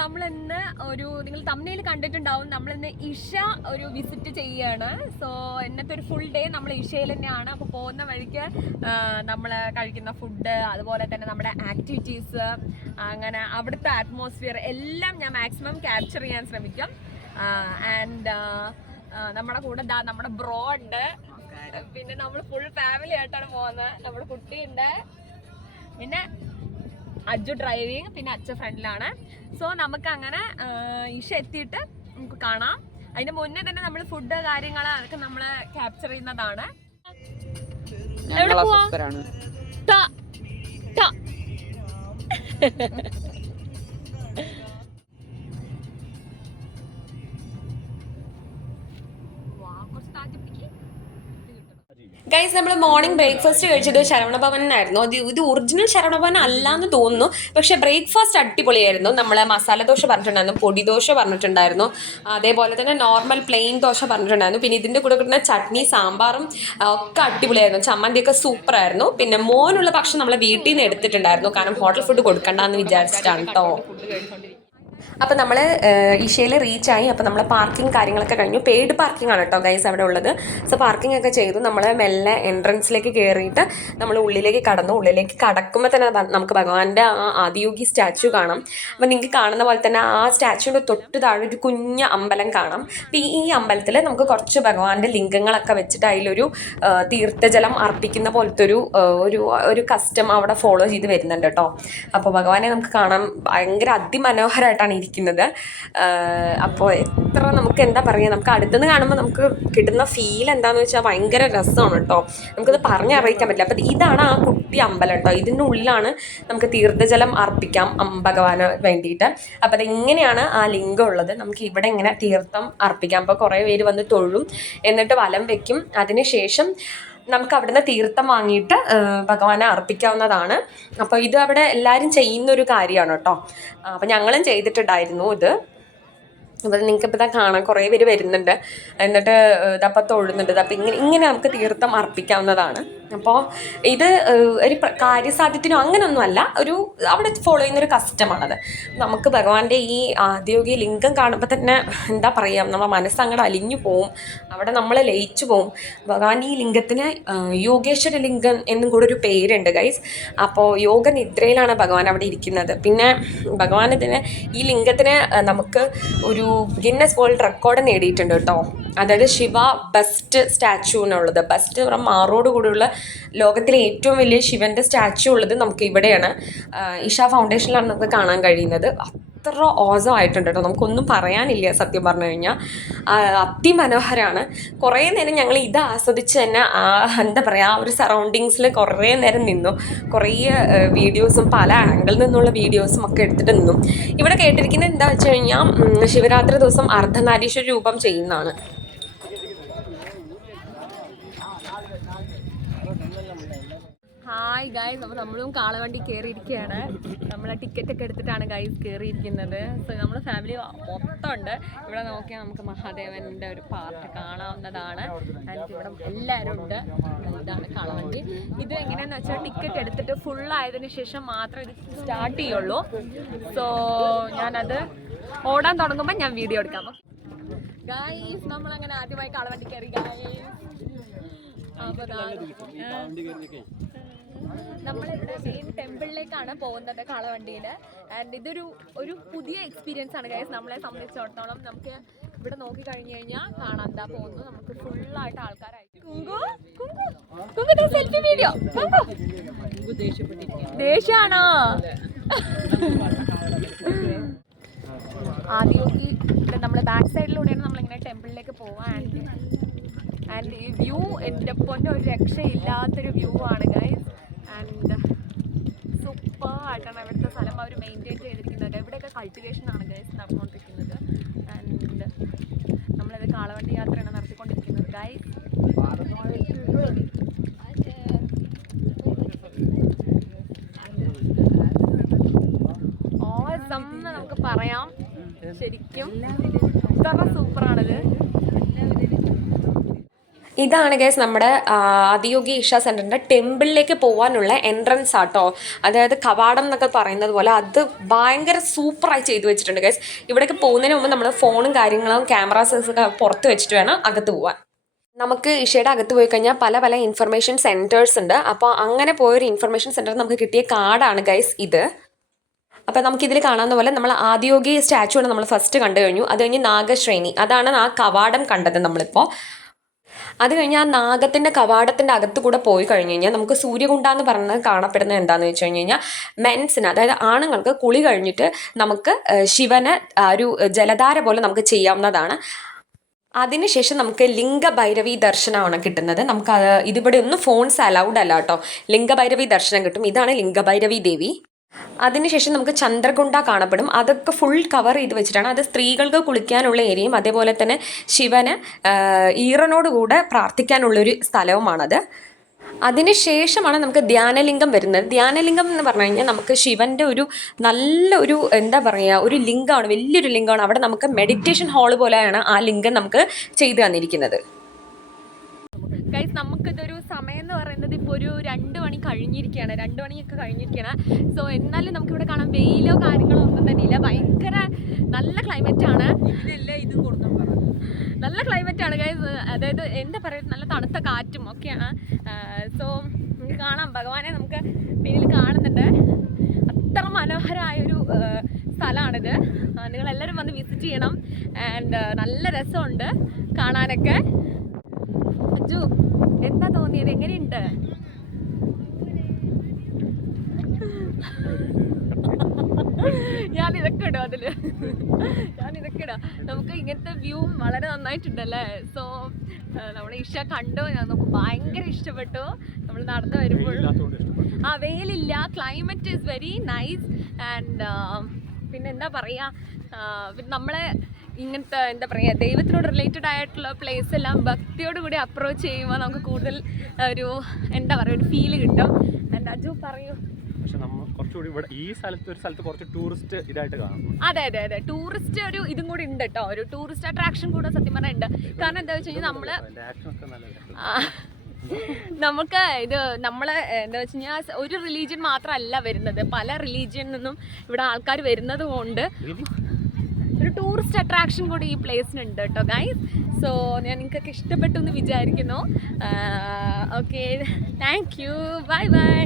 നമ്മളിന്ന് ഒരു നിങ്ങൾ തമ്മിൽ കണ്ടിട്ടുണ്ടാവും, നമ്മളിന്ന് ഇഷ ഒരു വിസിറ്റ് ചെയ്യാണ്. സോ ഇന്നത്തെ ഒരു ഫുൾ ഡേ നമ്മൾ ഇഷയിൽ തന്നെയാണ്. അപ്പോൾ പോകുന്ന വഴിക്ക് നമ്മൾ കഴിക്കുന്ന ഫുഡ്, അതുപോലെ തന്നെ നമ്മുടെ ആക്ടിവിറ്റീസ്, അങ്ങനെ അവിടുത്തെ അറ്റ്മോസ്ഫിയർ എല്ലാം ഞാൻ മാക്സിമം ക്യാപ്ചർ ചെയ്യാൻ ശ്രമിക്കും. ആൻഡ് നമ്മുടെ കൂടെ നമ്മുടെ ബ്രോ ഉണ്ട്, പിന്നെ നമ്മൾ ഫുൾ ഫാമിലി ആയിട്ടാണ് പോകുന്നത്. നമ്മുടെ കുട്ടിയുണ്ട്, പിന്നെ അജ്ജു ഡ്രൈവിങ്, പിന്നെ അച്ഛൻ ഫ്രണ്ടിലാണ്. സോ നമുക്ക് അങ്ങനെ ഇഷ എത്തിയിട്ട് നമുക്ക് കാണാം. അതിന് മുന്നേ തന്നെ നമ്മൾ ഫുഡ് കാര്യങ്ങൾ അതൊക്കെ നമ്മൾ ക്യാപ്ചർ ചെയ്യുന്നതാണ്. എവിടെ പോവാ? ഗൈസ്, നമ്മൾ മോർണിംഗ് ബ്രേക്ക്ഫാസ്റ്റ് കഴിച്ചത് ശരവണഭവനായിരുന്നു. ഇത് ഒറിജിനൽ ശരവണഭവൻ അല്ലാന്ന് തോന്നുന്നു, പക്ഷേ ബ്രേക്ക്ഫാസ്റ്റ് അടിപൊളിയായിരുന്നു. നമ്മൾ മസാല ദോശ പറഞ്ഞിട്ടുണ്ടായിരുന്നു, പൊടി ദോശ പറഞ്ഞിട്ടുണ്ടായിരുന്നു, അതേപോലെ തന്നെ നോർമൽ പ്ലെയിൻ ദോശ പറഞ്ഞിട്ടുണ്ടായിരുന്നു. പിന്നെ ഇതിൻ്റെ കൂടെ കിട്ടുന്ന ചട്നി, സാമ്പാറും ഒക്കെ അടിപൊളിയായിരുന്നു. ചമ്മന്തിയൊക്കെ സൂപ്പറായിരുന്നു. പിന്നെ മോനുള്ള ഭക്ഷണം നമ്മളെ വീട്ടിൽ നിന്ന് എടുത്തിട്ടുണ്ടായിരുന്നു, കാരണം ഹോട്ടൽ ഫുഡ് കൊടുക്കണ്ടെന്ന് വിചാരിച്ചിട്ടാണ് കേട്ടോ. അപ്പോൾ നമ്മൾ ഇഷയിൽ റീച്ചായി. അപ്പോൾ നമ്മൾ പാർക്കിംഗ് കാര്യങ്ങളൊക്കെ കഴിഞ്ഞു. പെയ്ഡ് പാർക്കിംഗ് ആണ് കേട്ടോ ഗൈസ് അവിടെ ഉള്ളത്. സോ പാർക്കിംഗ് ഒക്കെ ചെയ്തു. നമ്മൾ മെല്ലെ എൻട്രൻസിലേക്ക് കയറിയിട്ട് നമ്മൾ ഉള്ളിലേക്ക് കടന്നു. ഉള്ളിലേക്ക് കടക്കുമ്പോൾ തന്നെ നമുക്ക് ഭഗവാന്റെ ആ ആദിയോഗി സ്റ്റാച്ചു കാണാം. അപ്പോൾ നിങ്ങൾക്ക് കാണുന്ന പോലെ തന്നെ ആ സ്റ്റാച്ചുവിൻ്റെ തൊട്ട് താഴെ ഒരു കുഞ്ഞ അമ്പലം കാണാം. അപ്പോൾ ഈ അമ്പലത്തിൽ നമുക്ക് കുറച്ച് ഭഗവാന്റെ ലിംഗങ്ങളൊക്കെ വെച്ചിട്ട് അതിലൊരു തീർത്ഥജലം അർപ്പിക്കുന്ന പോലത്തെ ഒരു കസ്റ്റം അവിടെ ഫോളോ ചെയ്ത് വരുന്നുണ്ട് കേട്ടോ. അപ്പോൾ ഭഗവാനെ നമുക്ക് കാണാൻ ഭയങ്കര അതിമനോഹരമായിട്ടാണ് ഇരിക്കുന്നത്. അപ്പോൾ എത്ര നമുക്ക് എന്താ പറയുക, നമുക്ക് അടുത്തുനിന്ന് കാണുമ്പോൾ നമുക്ക് കിട്ടുന്ന ഫീൽ എന്താണെന്ന് വെച്ചാൽ ഭയങ്കര രസമാണ് കേട്ടോ. നമുക്കത് പറഞ്ഞറിയിക്കാൻ പറ്റില്ല. അപ്പോൾ ഇതാണ് ആ കുട്ടി അമ്പലം കേട്ടോ. ഇതിൻ്റെ ഉള്ളിലാണ് നമുക്ക് തീർത്ഥജലം അർപ്പിക്കാം ഭഗവാന് വേണ്ടിയിട്ട്. അപ്പോൾ അതെങ്ങനെയാണ് ആ ലിംഗം ഉള്ളത്, നമുക്ക് ഇവിടെ ഇങ്ങനെ തീർത്ഥം അർപ്പിക്കാം. അപ്പോൾ കുറേ പേര് വന്ന് തൊഴും, എന്നിട്ട് വലം വയ്ക്കും. അതിനുശേഷം നമുക്ക് അവിടുന്ന് തീർത്ഥം വാങ്ങിയിട്ട് ഭഗവാനെ അർപ്പിക്കാവുന്നതാണ്. അപ്പോൾ ഇത് അവിടെ എല്ലാവരും ചെയ്യുന്നൊരു കാര്യമാണ് കേട്ടോ. അപ്പോൾ ഞങ്ങളും ചെയ്തിട്ടുണ്ടായിരുന്നു ഇത്. അപ്പോൾ നിങ്ങൾക്കിപ്പോൾ ഇതാ കാണാൻ കുറേ പേര് വരുന്നുണ്ട്, എന്നിട്ട് ഇതപ്പോൾ തൊഴുന്നുണ്ട്. അപ്പോൾ ഇങ്ങനെ നമുക്ക് തീർത്ഥം അർപ്പിക്കാവുന്നതാണ്. അപ്പോൾ ഇത് ഒരു കാര്യസാധ്യത്തിനോ അങ്ങനെയൊന്നുമല്ല, അവിടെ ഫോളോ ചെയ്യുന്നൊരു കസ്റ്റമാണത്. നമുക്ക് ഭഗവാന്റെ ഈ ആദിയോഗി ലിംഗം കാണുമ്പോൾ തന്നെ എന്താ പറയുക, നമ്മുടെ മനസ്സങ്ങടെ അലിഞ്ഞു പോവും, അവിടെ നമ്മൾ ലയിച്ചു പോവും. ഭഗവാൻ ഈ ലിംഗത്തിന് യോഗേശ്വര ലിംഗം എന്നും കൂടെ ഒരു പേരുണ്ട് ഗൈസ്. അപ്പോൾ യോഗ നിദ്രയിലാണ് ഭഗവാൻ അവിടെ ഇരിക്കുന്നത്. പിന്നെ ഭഗവാൻ ഈ ലിംഗത്തിന് നമുക്ക് ഒരു ഗിന്നസ് വേൾഡ് റെക്കോർഡ് നേടിയിട്ടുണ്ട് കേട്ടോ. അതായത് ശിവ ബെസ്റ്റ് സ്റ്റാച്ചു എന്നുള്ളത്. ബെസ്റ്റ് മാറോട് കൂടിയുള്ള ലോകത്തിലെ ഏറ്റവും വലിയ ശിവൻ്റെ സ്റ്റാച്ചു ഉള്ളത് നമുക്ക് ഇവിടെയാണ്. ഇഷ ഫൗണ്ടേഷനിലാണ് നമുക്ക് കാണാൻ കഴിയുന്നത്. അത്ര ഓസം ആയിട്ടുണ്ട് കേട്ടോ, നമുക്കൊന്നും പറയാനില്ല സത്യം പറഞ്ഞു കഴിഞ്ഞാൽ. അതിമനോഹരമാണ്. കുറേ നേരം ഞങ്ങൾ ഇത് ആസ്വദിച്ച് തന്നെ എന്താ പറയുക, ആ ഒരു സറൗണ്ടിങ്സിൽ കുറേ നേരം നിന്നു. കുറേ വീഡിയോസും പല ആംഗിളിൽ നിന്നുള്ള വീഡിയോസും ഒക്കെ എടുത്തിട്ട് നിന്നു. ഇവിടെ കേട്ടിരിക്കുന്നത് എന്താ വെച്ച് കഴിഞ്ഞാൽ ശിവരാത്രി ദിവസം അർദ്ധനാരീശ്വര രൂപം ചെയ്യുന്നതാണ്. ഹായ് ഗൈസ്, അപ്പോൾ നമ്മളും കാളവണ്ടി കയറിയിരിക്കുകയാണ്. നമ്മളെ ടിക്കറ്റൊക്കെ എടുത്തിട്ടാണ് ഗൈസ് കയറിയിരിക്കുന്നത്. സോ നമ്മൾ ഫാമിലി മൊത്തം ഉണ്ട്. ഇവിടെ നോക്കിയാൽ നമുക്ക് മഹാദേവൻ്റെ ഒരു പാർട്ട് കാണാവുന്നതാണ്. ആൻഡ് ഇവിടെ എല്ലാവരും ഉണ്ട്. ഇതാണ് കാളവണ്ടി. ഇത് എങ്ങനെയാണെന്ന് വെച്ചാൽ ടിക്കറ്റ് എടുത്തിട്ട് ഫുള്ളായതിനു ശേഷം മാത്രമേ ഇത് സ്റ്റാർട്ട് ചെയ്യുള്ളൂ. സോ ഞാനത് ഓടാൻ തുടങ്ങുമ്പോൾ ഞാൻ വീഡിയോ എടുക്കാം. ഗൈസ്, നമ്മളങ്ങനെ ആദ്യമായി കാളവണ്ടി കയറി ഗൈസ്. അപ്പോൾ നമ്മളിവിടെ മെയിൻ ടെമ്പിളിലേക്കാണ് പോകുന്നത് കാളവണ്ടിയിൽ. ആൻഡ് ഇതൊരു പുതിയ എക്സ്പീരിയൻസ് ആണ് ഗൈസ് നമ്മളെ സംബന്ധിച്ചിടത്തോളം. നമുക്ക് ഇവിടെ നോക്കി കഴിഞ്ഞു കഴിഞ്ഞാൽ കാണാൻ എന്താ പോകുന്നു, നമുക്ക് ഫുള്ളായിട്ട് ആൾക്കാരായിട്ട്. Selfie video ദേഷ്യാണോ? ആദിയോഗി നമ്മൾ ബാക്ക് സൈഡിലൂടെയാണ് നമ്മളിങ്ങനെ ടെമ്പിളിലേക്ക് പോവാൻ. ആൻഡ് ഈ വ്യൂ എൻ്റെ പൊന്നെ ഒരു രക്ഷയില്ലാത്തൊരു വ്യൂ ആണ് ഗൈസ്. ആൻഡ് സൂപ്പർ ആയിട്ടാണ് ഇവിടുത്തെ സ്ഥലം അവർ മെയിൻറ്റെയിൻ ചെയ്തിരിക്കുന്നത്. ഇവിടെയൊക്കെ കൾട്ടിവേഷനാണ് ഗൈസ് നടന്നുകൊണ്ടിരിക്കുന്നത്. ആൻഡ് നമ്മളിത് കാളവണ്ടി യാത്രയാണ് നടത്തിക്കൊണ്ടിരിക്കുന്നത് ഗൈസ്. ഓസം നമുക്ക് പറയാം. ശരിക്കും ഇത്ര സൂപ്പറാണിത്. ഇതാണ് ഗൈസ് നമ്മുടെ ആദിയോഗി ഈഷ സെൻറ്ററിൻ്റെ ടെമ്പിളിലേക്ക് പോകാനുള്ള എൻട്രൻസ് ആട്ടോ. അതായത് കവാടം എന്നൊക്കെ പറയുന്നത് പോലെ അത് ഭയങ്കര സൂപ്പറായി ചെയ്തു വെച്ചിട്ടുണ്ട് ഗൈസ്. ഇവിടേക്ക് പോകുന്നതിന് മുമ്പ് നമ്മൾ ഫോണും കാര്യങ്ങളും ക്യാമറാസൊക്കെ പുറത്ത് വെച്ചിട്ട് വേണം അകത്ത് പോകാൻ. നമുക്ക് ഇഷയുടെ അകത്ത് പോയി കഴിഞ്ഞാൽ പല പല ഇൻഫർമേഷൻ സെൻറ്റേഴ്സ് ഉണ്ട്. അപ്പോൾ അങ്ങനെ പോയൊരു ഇൻഫർമേഷൻ സെൻറ്റർ നമുക്ക് കിട്ടിയ കാർഡാണ് ഗൈസ് ഇത്. അപ്പോൾ നമുക്കിതിൽ കാണാവുന്ന പോലെ നമ്മൾ ആദിയോഗി സ്റ്റാച്ചു ആണ് നമ്മൾ ഫസ്റ്റ് കണ്ടു കഴിഞ്ഞു. അത് കഴിഞ്ഞ് നാഗശ്രേണി, അതാണ് ആ കവാടം കണ്ടത് നമ്മളിപ്പോൾ. അത് കഴിഞ്ഞ് ആ നാഗത്തിൻ്റെ കവാടത്തിൻ്റെ അകത്ത് കൂടെ പോയി കഴിഞ്ഞ് കഴിഞ്ഞാൽ നമുക്ക് സൂര്യകുണ്ട എന്ന് പറഞ്ഞത് കാണപ്പെടുന്നത് എന്താണെന്ന് വെച്ച് കഴിഞ്ഞ് കഴിഞ്ഞാൽ മെൻസിന്, അതായത് ആണുങ്ങൾക്ക് കുളി കഴിഞ്ഞിട്ട് നമുക്ക് ശിവന് ഒരു ജലധാര പോലെ നമുക്ക് ചെയ്യാവുന്നതാണ്. അതിനുശേഷം നമുക്ക് ലിംഗഭൈരവി ദർശനമാണ് കിട്ടുന്നത്. നമുക്ക് ഇതിവിടെ ഒന്നും ഫോൺസ് അലൗഡ് അല്ല കേട്ടോ. ലിംഗഭൈരവി ദർശനം കിട്ടും. ഇതാണ് ലിംഗഭൈരവി ദേവി. അതിനുശേഷം നമുക്ക് ചന്ദ്രകുണ്ട കാണപ്പെടും. അതൊക്കെ ഫുൾ കവർ ചെയ്ത് വെച്ചിട്ടാണ്. അത് സ്ത്രീകൾക്ക് കുളിക്കാനുള്ള ഏരിയയും അതേപോലെ തന്നെ ശിവന് ഈറനോടുകൂടെ പ്രാർത്ഥിക്കാനുള്ളൊരു സ്ഥലവുമാണത്. അതിനുശേഷമാണ് നമുക്ക് ധ്യാനലിംഗം വരുന്നത്. ധ്യാനലിംഗം എന്ന് പറഞ്ഞു കഴിഞ്ഞാൽ നമുക്ക് ശിവൻ്റെ ഒരു നല്ലൊരു എന്താ പറയുക, ഒരു ലിംഗമാണ്, വലിയൊരു ലിംഗമാണ്. അവിടെ നമുക്ക് മെഡിറ്റേഷൻ ഹാൾ പോലെയാണ് ആ ലിംഗം നമുക്ക് ചെയ്തു തന്നിരിക്കുന്നത്. ഗൈസ്, നമുക്കിതൊരു സമയം എന്ന് പറയുന്നത് ഇപ്പോൾ ഒരു 2 മണി കഴിഞ്ഞിരിക്കുകയാണ്, 2 മണിയൊക്കെ കഴിഞ്ഞിരിക്കുകയാണ്. സോ എന്നാലും നമുക്കിവിടെ കാണാൻ വെയിലോ കാര്യങ്ങളോ ഒന്നും തന്നെ ഇല്ല. ഭയങ്കര നല്ല ക്ലൈമറ്റാണ്, നല്ല ക്ലൈമറ്റാണ് ഗൈസ്. അതായത് എന്താ പറയുക, നല്ല തണുത്ത കാറ്റും ഒക്കെയാണ്. സോ നമുക്ക് കാണാം, ഭഗവാനെ നമുക്ക് പിന്നിൽ കാണുന്നുണ്ട്. അത്ര മനോഹരമായൊരു സ്ഥലമാണിത്. നിങ്ങളെല്ലാവരും വന്ന് വിസിറ്റ് ചെയ്യണം. ആൻഡ് നല്ല രസമുണ്ട് കാണാനൊക്കെ. അജു, എന്താ തോന്നിയത്, എങ്ങനെയുണ്ട്? ഞാനിതൊക്കെ ഇടും അതിൽ, ഞാനിതൊക്കെ ഇടാം. നമുക്ക് ഇങ്ങനത്തെ വ്യൂ വളരെ നന്നായിട്ടുണ്ടല്ലേ. സോ നമ്മൾ ഇഷ കണ്ടു, നമുക്ക് ഭയങ്കര ഇഷ്ടപ്പെട്ടു. നമ്മൾ നടന്നു വരുമ്പോഴും വെയിലില്ല, climate is very nice. And പിന്നെ എന്താ പറയുക, പിന്നെ നമ്മളെ ഇങ്ങനത്തെ എന്താ പറയുക, ദൈവത്തിനോട് റിലേറ്റഡ് ആയിട്ടുള്ള പ്ലേസ് എല്ലാം ഭക്തിയോടുകൂടി അപ്രോച്ച് ചെയ്യുമ്പോൾ നമുക്ക് കൂടുതൽ ഒരു എന്താ പറയുക, ഒരു ഫീല് കിട്ടും. എൻ്റെ അജു പറയൂ. പക്ഷെ നമ്മൾ കുറച്ചുകൂടി ഇവിടെ ഈ സ്ഥലത്ത് കുറച്ച് ടൂറിസ്റ്റ് ഇതായിട്ട് കാണും. അതെ അതെ അതെ, ടൂറിസ്റ്റ് ഒരു ഇതും കൂടി ഉണ്ട് കേട്ടോ, ഒരു ടൂറിസ്റ്റ് അട്രാക്ഷൻ കൂടെ സത്യം പറഞ്ഞാൽ ഉണ്ട്. കാരണം എന്താ വെച്ച് കഴിഞ്ഞാൽ നമുക്ക് ഇത് നമ്മള് എന്താ വെച്ച് കഴിഞ്ഞാൽ ഒരു റിലീജിയൻ മാത്രമല്ല വരുന്നത്, പല റിലീജിയനിൽ നിന്നും ഇവിടെ ആൾക്കാർ വരുന്നത് കൊണ്ട് ഒരു ടൂറിസ്റ്റ് അട്രാക്ഷൻ കൂടി ഈ പ്ലേസിനുണ്ട് കേട്ടോ ഗൈസ്. സോ ഞാൻ നിങ്ങൾക്കൊക്കെ ഇഷ്ടപ്പെട്ടു എന്ന് വിചാരിക്കുന്നു. Okay, thank you, bye bye.